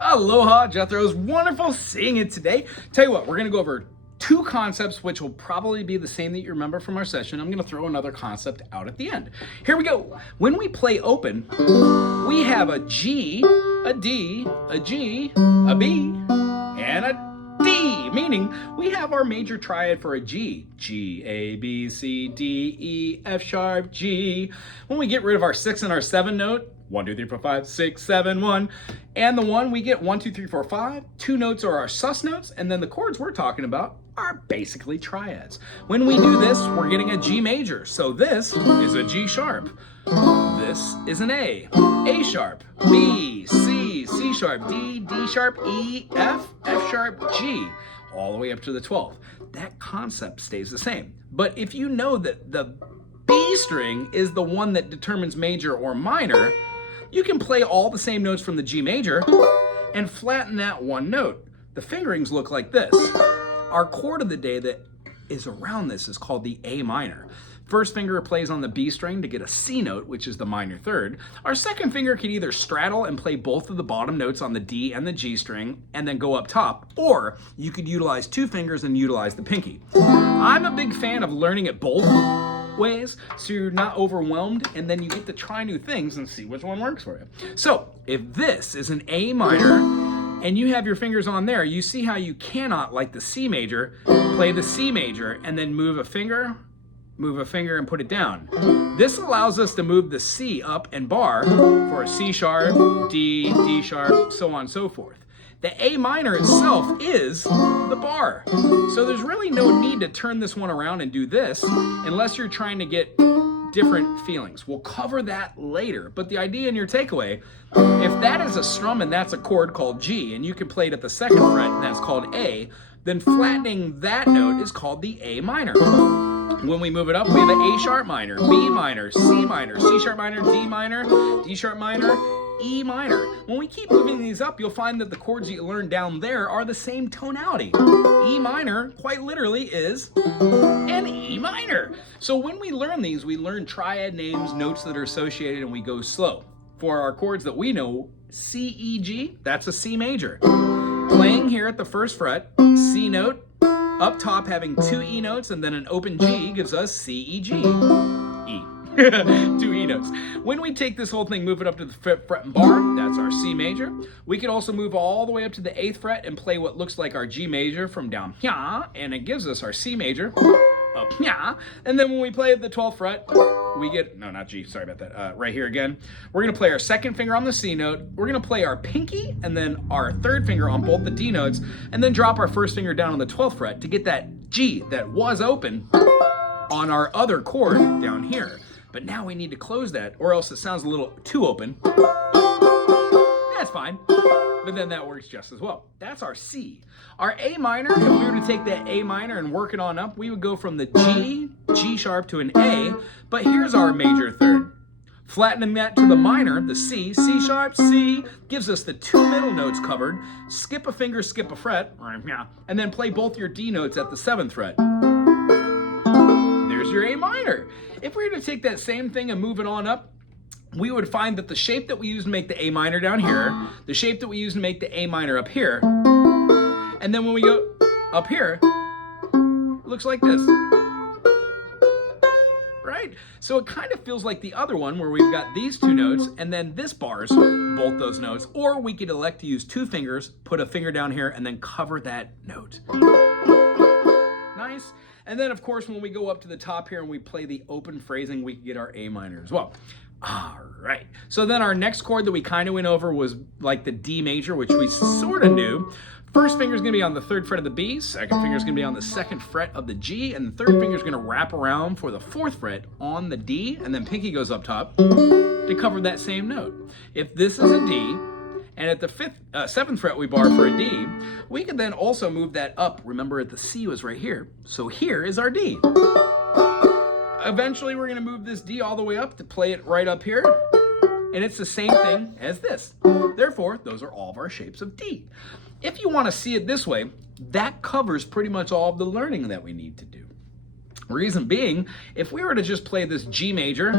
Aloha, Jethro. It's wonderful seeing you today. Tell you what, we're going to go over two concepts which will probably be the same that you remember from our session. I'm going to throw another concept out at the end. Here we go. When we play open, we have a G, a D, a G, a B, and a D, meaning we have our major triad for a G. G, A, B, C, D, E, F sharp, G. When we get rid of our 6 and our 7 note, 1, 2, 3, 4, 5, 6, 7, 1. And the 1, we get 1, 2, 3, 4, 5. 2 notes are our sus notes, and then the chords we're talking about are basically triads. When we do this, we're getting a G major. So this is a G sharp. This is an A sharp, B, C, C sharp, D, D sharp, E, F, F sharp, G, all the way up to the 12th. That concept stays the same. But if you know that the B string is the one that determines major or minor, you can play all the same notes from the G major and flatten that one note. The fingerings look like this. Our chord of the day that is around this is called the A minor. First finger plays on the B string to get a C note, which is the minor third. Our second finger can either straddle and play both of the bottom notes on the D and the G string and then go up top, or you could utilize 2 fingers and utilize the pinky. I'm a big fan of learning it both ways so you're not overwhelmed, and then you get to try new things and see which one works for you. So if this is an A minor and you have your fingers on there, you see how you cannot, like the C major, play the C major and then move a finger and put it down. This allows us to move the C up and bar for a C sharp, D, D sharp, so on and so forth. The A minor itself is the bar. So there's really no need to turn this one around and do this unless you're trying to get different feelings. We'll cover that later, but the idea in your takeaway, if that is a strum and that's a chord called G, and you can play it at the 2nd fret and that's called A, then flattening that note is called the A minor. When we move it up, we have an A sharp minor, B minor, C minor, C sharp minor, D minor, D sharp minor, E minor. When we keep moving these up, you'll find that the chords you learn down there are the same tonality. E minor, quite literally, is an E minor. So when we learn these, we learn triad names, notes that are associated, and we go slow. For our chords that we know, C, E, G, that's a C major. Playing here at the 1st fret, C note, up top having 2 E notes and then an open G gives us C, E, G. E. 2 E notes. When we take this whole thing, move it up to the 5th fret and bar, that's our C major. We could also move all the way up to the 8th fret and play what looks like our G major from down here, and it gives us our C major up here. And then when we play at the 12th fret, we get, no, not G, sorry about that, right here again. We're gonna play our 2nd finger on the C note, we're gonna play our pinky and then our 3rd finger on both the D notes, and then drop our 1st finger down on the 12th fret to get that G that was open on our other chord down here. But now we need to close that, or else it sounds a little too open. That's fine, but then that works just as well. That's our C. Our A minor, if we were to take that A minor and work it on up, we would go from the G, G sharp to an A, but here's our major third. Flattening that to the minor, the C, C sharp, C, gives us the 2 middle notes covered, skip a finger, skip a fret, and then play both your D notes at the 7th fret. There's your A minor. If we were to take that same thing and move it on up, we would find that the shape that we use to make the A minor down here, the shape that we use to make the A minor up here, and then when we go up here, it looks like this. Right? So it kind of feels like the other one where we've got these 2 notes and then this bars both those notes, or we could elect to use 2 fingers, put a finger down here, and then cover that note. Nice. And then, of course, when we go up to the top here and we play the open phrasing, we can get our A minor as well. All right. So then our next chord that we kind of went over was like the D major, which we sort of knew. 1st finger is going to be on the 3rd fret of the B, 2nd finger is going to be on the 2nd fret of the G, and the 3rd finger is going to wrap around for the 4th fret on the D, and then pinky goes up top to cover that same note. If this is a D, and at the 7th fret we bar for a D, we can then also move that up. Remember, the C was right here. So here is our D. Eventually, we're going to move this D all the way up to play it right up here. And it's the same thing as this. Therefore, those are all of our shapes of D. If you want to see it this way, that covers pretty much all of the learning that we need to do. Reason being, if we were to just play this G major,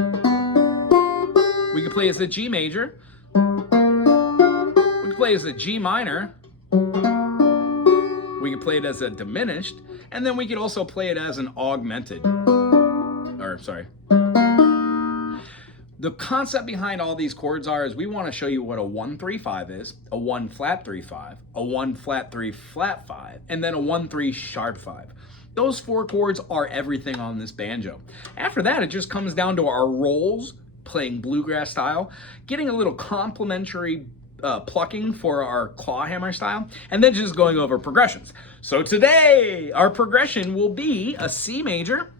we could play as a G major, could play as a G minor. We could play it as a diminished, and then we could also play it as an augmented. The concept behind all these chords is we want to show you what a 1-3-5 is, a 1 flat 3-5, a 1 flat 3 flat 5, and then a 1-3 sharp 5. Those 4 chords are everything on this banjo. After that, it just comes down to our rolls, playing bluegrass style, getting a little complementary plucking for our claw hammer style, and then just going over progressions. So today, our progression will be a C major,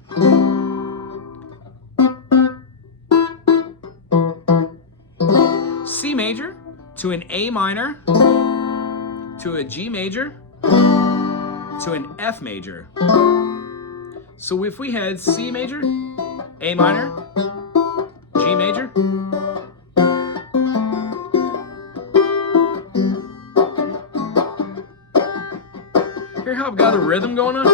C major, to an A minor, to a G major, to an F major. So if we had C major, A minor, G major, hear how I've got a rhythm going on?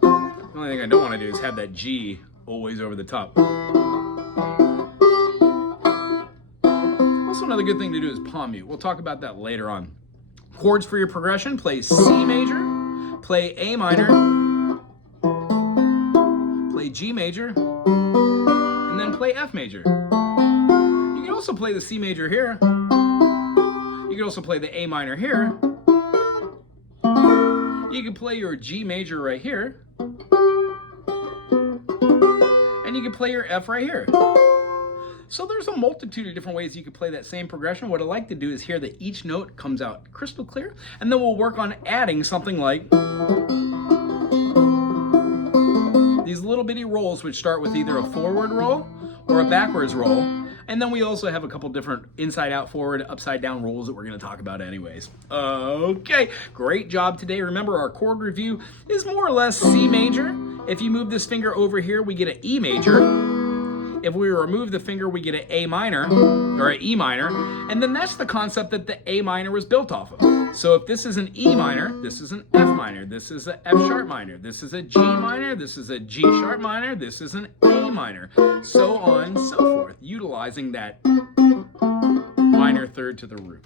The only thing I don't want to do is have that G always over the top. Also, another good thing to do is palm mute. We'll talk about that later on. Chords for your progression: play C major, play A minor, play G major, and then play F major. You can also play the C major here. You can also play the A minor here. You can play your G major right here. And you can play your F right here. So there's a multitude of different ways you could play that same progression. What I like to do is hear that each note comes out crystal clear, and then we'll work on adding something like these little bitty rolls, which start with either a forward roll or a backwards roll. And then we also have a couple different inside out, forward, upside down rolls that we're going to talk about anyways. Okay, great job today. Remember, our chord review is more or less C major. If you move this finger over here, we get an E major. If we remove the finger, we get an A minor or an E minor. And then that's the concept that the A minor was built off of. So if this is an E minor, this is an F minor, this is an F sharp minor, this is a G minor, this is a G sharp minor, this is an A minor, so on and so forth, utilizing that minor third to the root.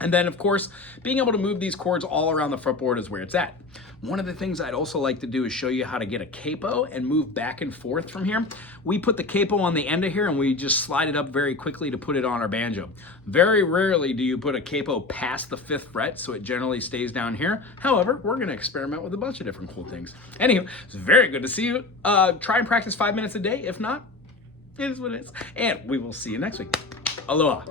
And then, of course, being able to move these chords all around the fretboard is where it's at. One of the things I'd also like to do is show you how to get a capo and move back and forth from here. We put the capo on the end of here and we just slide it up very quickly to put it on our banjo. Very rarely do you put a capo past the 5th fret, so it generally stays down here. However, we're going to experiment with a bunch of different cool things. Anyway, it's very good to see you. Try and practice 5 minutes a day. If not, it is what it is. And we will see you next week. Aloha.